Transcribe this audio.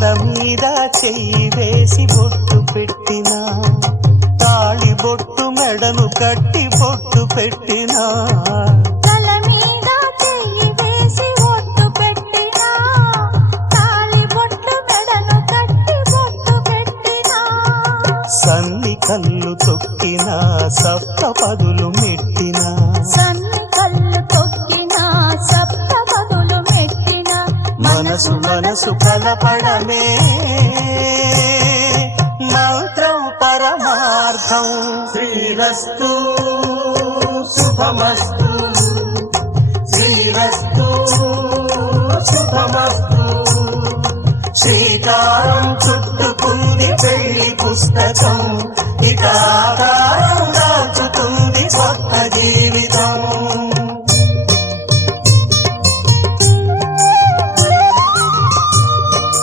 తల మీద చెయ్యి వేసి బొట్టు పెట్టినా, తాళి బొట్టు మెడను కట్టి బొట్టు పెట్టినా, తల మీద చెయ్యి వేసి బొట్టు పెట్టినా, తాళి బొట్టు మెడను కట్టి బొట్టు పెట్టినా, సన్ని కళ్ళు తొక్కినా సప్త పదులు మెట్టినా, సన్ని కళ్ళు తొక్కినా సప్త పదులు మెట్టినా, మనసు మనసు కలపడమే మంత్రం పరమార్థం. శ్రీరస్తు శుభమస్తు, శ్రీరస్తు శుభమస్తు. శ్రీకారం చుట్టుకుంది పెళ్లి పుస్తకం, ఇక ఆకారం దాచుతుంది కొత్త జీవితం.